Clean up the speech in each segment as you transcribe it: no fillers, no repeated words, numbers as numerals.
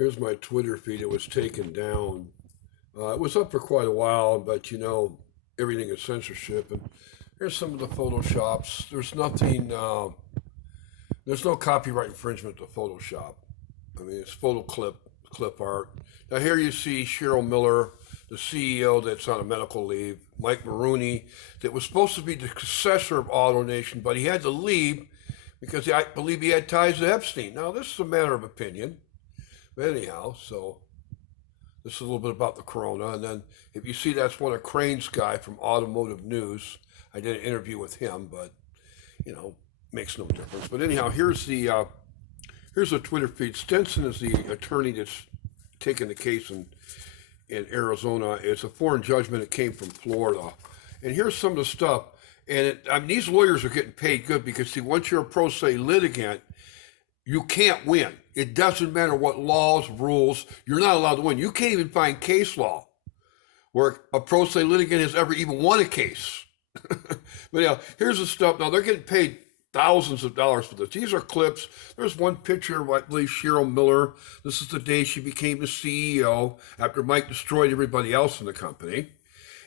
Here's my Twitter feed. It was taken down. It was up for quite a while, but everything is censorship. And here's some of the photoshops. There's nothing. There's no copyright infringement to Photoshop. I mean, it's clip art. Now here you see Cheryl Miller, the CEO that's on a medical leave. Mike Maroney, that was supposed to be the successor of AutoNation, but he had to leave because I believe he had ties to Epstein. Now this is a matter of opinion. But anyhow, so this is a little bit about the corona. And then if you see, that's one of Crane's guy from Automotive News. I did an interview with him, but, makes no difference. But anyhow, here's the Twitter feed. Stenson is the attorney that's taken the case in Arizona. It's a foreign judgment. It came from Florida. And here's some of the stuff. And these lawyers are getting paid good because, see, once you're a pro se litigant, you can't win. It doesn't matter what laws, rules, you're not allowed to win. You can't even find case law where a pro se litigant has ever even won a case. But here's the stuff. Now, they're getting paid thousands of dollars for this. These are clips. There's one picture of, I believe, Cheryl Miller. This is the day she became the CEO after Mike destroyed everybody else in the company.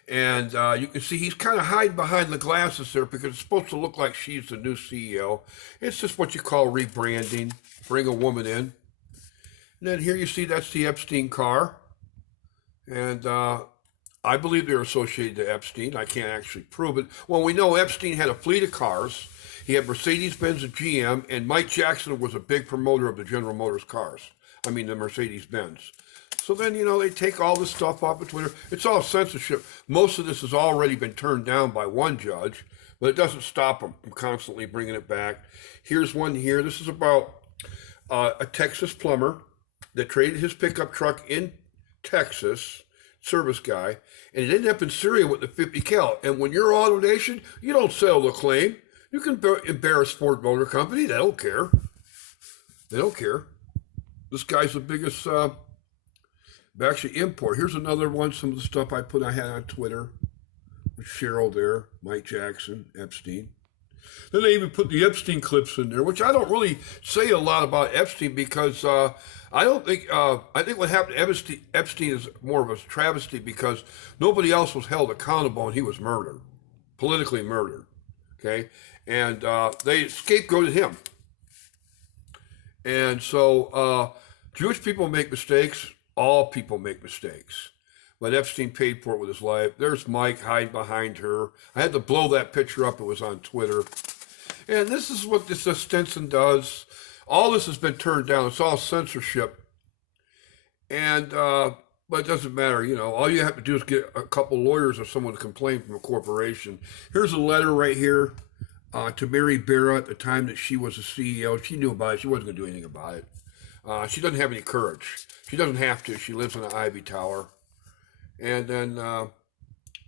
And you can see he's kind of hiding behind the glasses there because it's supposed to look like she's the new CEO. It's just what you call rebranding, bring a woman in. And then here you see that's the Epstein car. And I believe they're associated to Epstein. I can't actually prove it. Well, we know Epstein had a fleet of cars. He had Mercedes-Benz and GM, and Mike Jackson was a big promoter of the General Motors cars. I mean, the Mercedes-Benz. So then, they take all this stuff off of Twitter. It's all censorship. Most of this has already been turned down by one judge, but it doesn't stop them from constantly bringing it back. Here's one here. This is about a Texas plumber that traded his pickup truck in Texas, service guy, and it ended up in Syria with the 50 cal. And when you're AutoNation, you don't sell the claim. You can embarrass Ford Motor Company. They don't care. They don't care. This guy's the biggest... actually import. Here's another one, some of the stuff I had on Twitter with Cheryl there, Mike Jackson, Epstein. Then they even put the Epstein clips in there, which I don't really say a lot about Epstein because I think what happened to Epstein is more of a travesty because nobody else was held accountable and he was murdered, politically murdered, okay? And they scapegoated him. And so Jewish people make mistakes. All people make mistakes. But Epstein paid for it with his life. There's Mike hiding behind her. I had to blow that picture up. It was on Twitter. And this is what this Stenson does. All this has been turned down. It's all censorship. And, but it doesn't matter. All you have to do is get a couple lawyers or someone to complain from a corporation. Here's a letter right here to Mary Barra at the time that she was a CEO. She knew about it. She wasn't going to do anything about it. She doesn't have any courage. She doesn't have to. She lives in an ivy tower. And then, I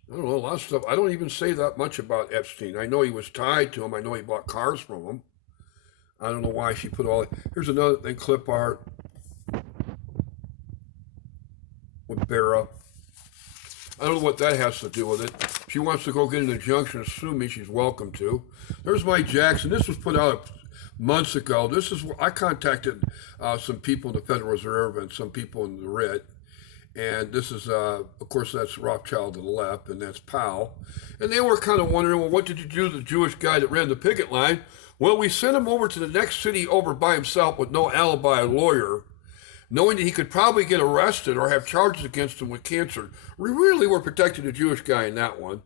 don't know, a lot of stuff. I don't even say that much about Epstein. I know he was tied to him. I know he bought cars from him. I don't know why she put all that. Here's another thing, clip art with Barra. I don't know what that has to do with it. If she wants to go get an injunction, sue me, she's welcome to. There's Mike Jackson. This was put out months ago. I contacted some people in the Federal Reserve and some people in the RIT. And this is, of course, that's Rothschild to the left, and that's Powell. And they were kind of wondering, well, what did you do to the Jewish guy that ran the picket line? Well, we sent him over to the next city over by himself with no alibi lawyer, knowing that he could probably get arrested or have charges against him with cancer. We really were protecting the Jewish guy in that one.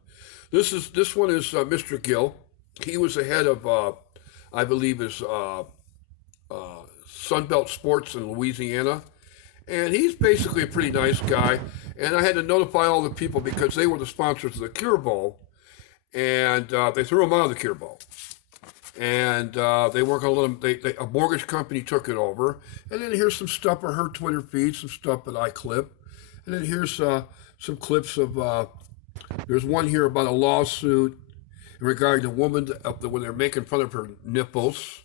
This one is Mr. Gill. He was the head of, I believe, is Sunbelt Sports in Louisiana. And he's basically a pretty nice guy. And I had to notify all the people because they were the sponsors of the Cure Bowl. And they threw him out of the Cure Bowl. And they weren't going to let him, a mortgage company took it over. And then here's some stuff on her Twitter feed, some stuff that I clip. And then here's some clips of, there's one here about a lawsuit regarding a woman when they're making fun of her nipples.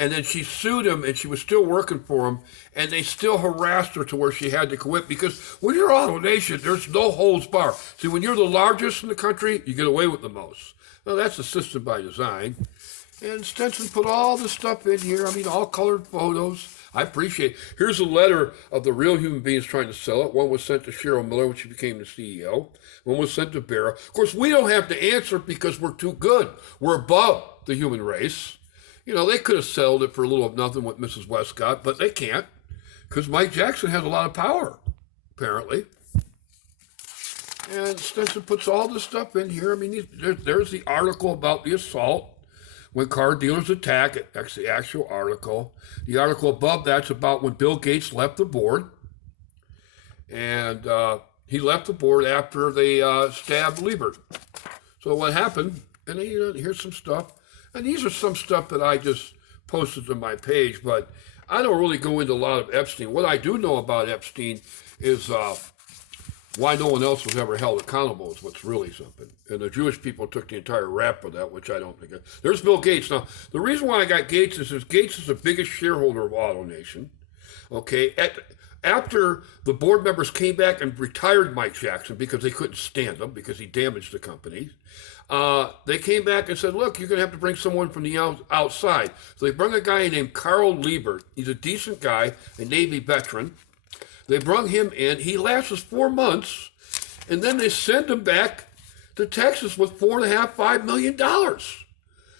And then she sued him, and she was still working for him, and they still harassed her to where she had to quit because when you're AutoNation, there's no holds barred. See, when you're the largest in the country, you get away with the most. Well, that's a system by design. And Stenson put all this stuff in here. I mean, all colored photos. I appreciate it. Here's a letter of the real human beings trying to sell it. One was sent to Cheryl Miller when she became the CEO. One was sent to Barra. Of course, we don't have to answer because we're too good. We're above the human race. You know, they could have settled it for a little of nothing with Mrs. Westcott, but they can't because Mike Jackson has a lot of power, apparently. And Stenson puts all this stuff in here. I mean, there's the article about the assault when car dealers attack. That's the actual article. The article above that's about when Bill Gates left the board. And he left the board after they stabbed Liebert. So what happened, and here's some stuff. And these are some stuff that I just posted to my page, but I don't really go into a lot of Epstein. What I do know about Epstein is why no one else was ever held accountable is what's really something. And the Jewish people took the entire rap for that, which I don't think. There's Bill Gates. Now, the reason why I got Gates is Gates is the biggest shareholder of AutoNation. Okay, after the board members came back and retired Mike Jackson because they couldn't stand him because he damaged the company, they came back and said, look, you're going to have to bring someone from the outside. So they brought a guy named Carl Liebert. He's a decent guy, a Navy veteran. They brought him in. He lasts 4 months, and then they send him back to Texas with $4.5 million, $5 million.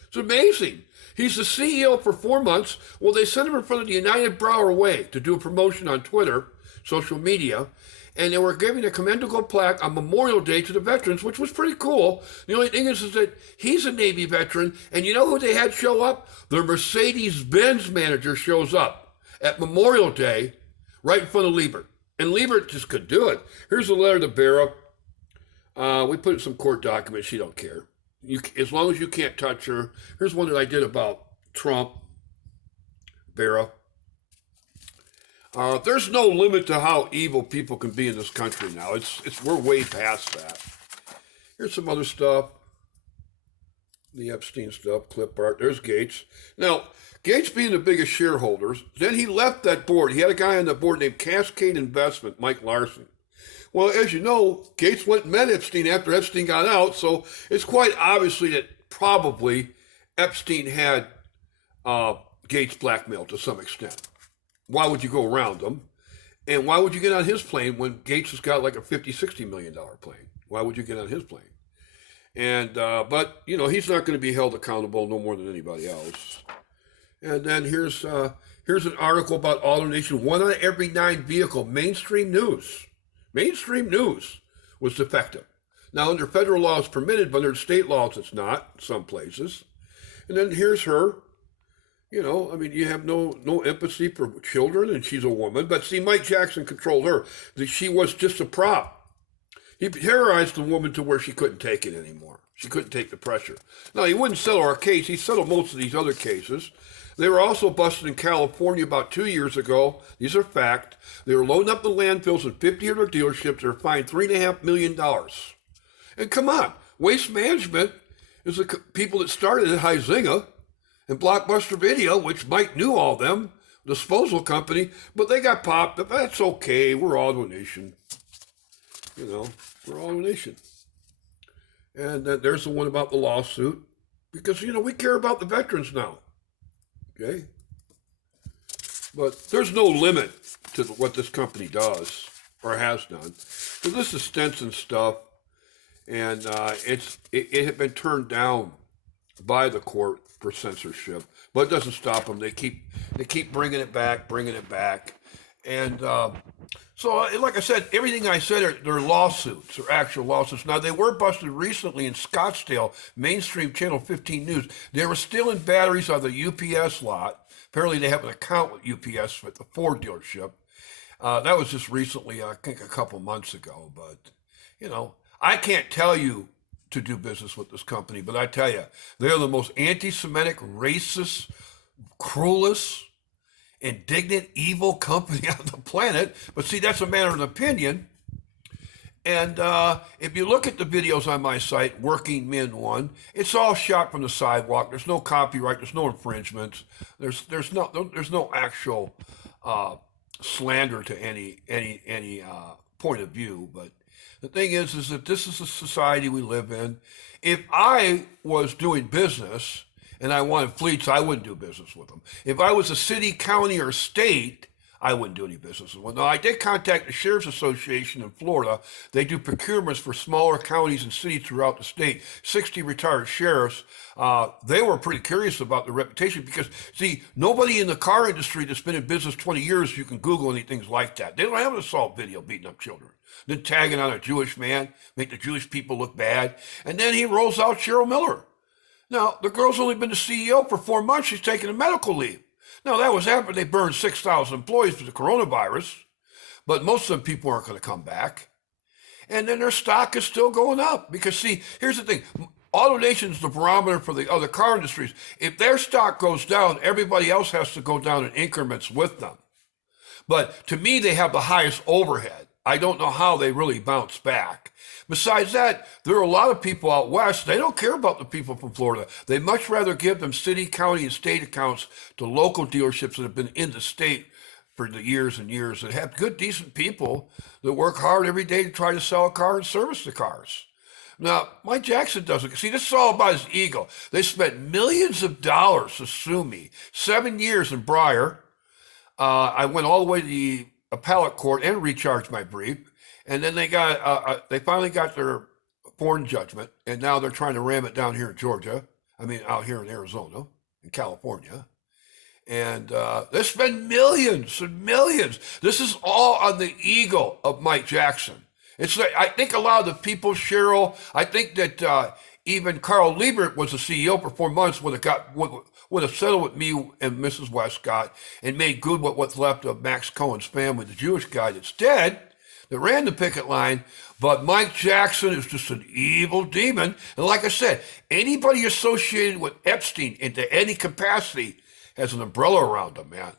It's amazing. He's the CEO for 4 months. Well, they sent him in front of the United Brower Way to do a promotion on Twitter, social media, and they were giving a commendable plaque on Memorial Day to the veterans, which was pretty cool. The only thing is that he's a Navy veteran, and you know who they had show up? Their Mercedes-Benz manager shows up at Memorial Day right in front of Liebert. And Liebert just could do it. Here's a letter to Barra. We put in some court documents. She don't care. As long as you can't touch her. Here's one that I did about Trump, Barra. There's no limit to how evil people can be in this country now. We're way past that. Here's some other stuff. The Epstein stuff, clip art. There's Gates. Now, Gates being the biggest shareholders, then he left that board. He had a guy on the board named Cascade Investment, Mike Larson. Well, as you know, Gates went and met Epstein after Epstein got out, so it's quite obviously that probably Epstein had Gates blackmailed to some extent. Why would you go around him? And why would you get on his plane when Gates has got like a $50, $60 million plane? Why would you get on his plane? And but you know, he's not going to be held accountable no more than anybody else. And then here's an article about AutoNation. 1 out of every 9 vehicle, mainstream news was defective. Now under federal law it's permitted, but under state laws it's not. Some places. And then here's her. You know, I mean, you have no empathy for children, and she's a woman. But see, Mike Jackson controlled her. She was just a prop. He terrorized the woman to where she couldn't take it anymore. She couldn't take the pressure. Now, he wouldn't settle our case. He settled most of these other cases. They were also busted in California about 2 years ago. These are fact. They were loading up the landfills in 50 other dealerships. They were fined $3.5 million. And come on, Waste Management is the people that started at Huizinga and Blockbuster Video, which Mike knew all of them, disposal company, but they got popped. But that's okay. We're AutoNation. You know, we're AutoNation. And there's the one about the lawsuit. Because, you know, we care about the veterans now. Okay? But there's no limit to what this company does or has done. So this is Stenson stuff. And it had been turned down by the court for censorship. But it doesn't stop them. They keep bringing it back. And so, like I said, everything I said are lawsuits, or actual lawsuits. Now, they were busted recently in Scottsdale, mainstream Channel 15 News. They were stealing batteries out of the UPS lot. Apparently, they have an account with UPS at the Ford dealership. That was just recently, I think a couple months ago. But, you know, I can't tell you to do business with this company, but I tell you, they're the most anti-Semitic, racist, cruelest, indignant, evil company on the planet. But see, that's a matter of opinion. And if you look at the videos on my site, Working Men One, it's all shot from the sidewalk. There's no copyright. There's no infringements. There's no actual slander to any point of view. But the thing is that this is the society we live in. If I was doing business and I wanted fleets, I wouldn't do business with them. If I was a city, county, or state, I wouldn't do any business with them. Now, I did contact the Sheriff's Association in Florida. They do procurements for smaller counties and cities throughout the state. 60 retired sheriffs. They were pretty curious about the reputation because, see, nobody in the car industry that's been in business 20 years, you can Google anything like that. They don't have an assault video beating up children. Then tagging on a Jewish man, make the Jewish people look bad. And then he rolls out Cheryl Miller. Now, the girl's only been the CEO for 4 months. She's taking a medical leave. Now, that was after they burned 6,000 employees for the coronavirus, but most of them people aren't going to come back. And then their stock is still going up because, see, here's the thing. AutoNation's the barometer for the other car industries. If their stock goes down, everybody else has to go down in increments with them. But to me, they have the highest overhead. I don't know how they really bounce back. Besides that, there are a lot of people out west, they don't care about the people from Florida. They'd much rather give them city, county, and state accounts to local dealerships that have been in the state for the years and years that have good, decent people that work hard every day to try to sell a car and service the cars. Now, Mike Jackson doesn't. See, this is all about his ego. They spent millions of dollars to sue me. 7 years in Breyer. I went all the way to the appellate court and recharged my brief. And then they finally got their foreign judgment, and now they're trying to ram it down here in Georgia. I mean, out here in Arizona, in California. And they spend millions and millions. This is all on the ego of Mike Jackson. It's like, I think a lot of the people, Cheryl, I think that even Carl Liebert was the CEO for 4 months would have settled with me and Mrs. Westcott and made good with what's left of Max Cohen's family, the Jewish guy that's dead, that ran the picket line. But Mike Jackson is just an evil demon. And like I said, anybody associated with Epstein into any capacity has an umbrella around them, man.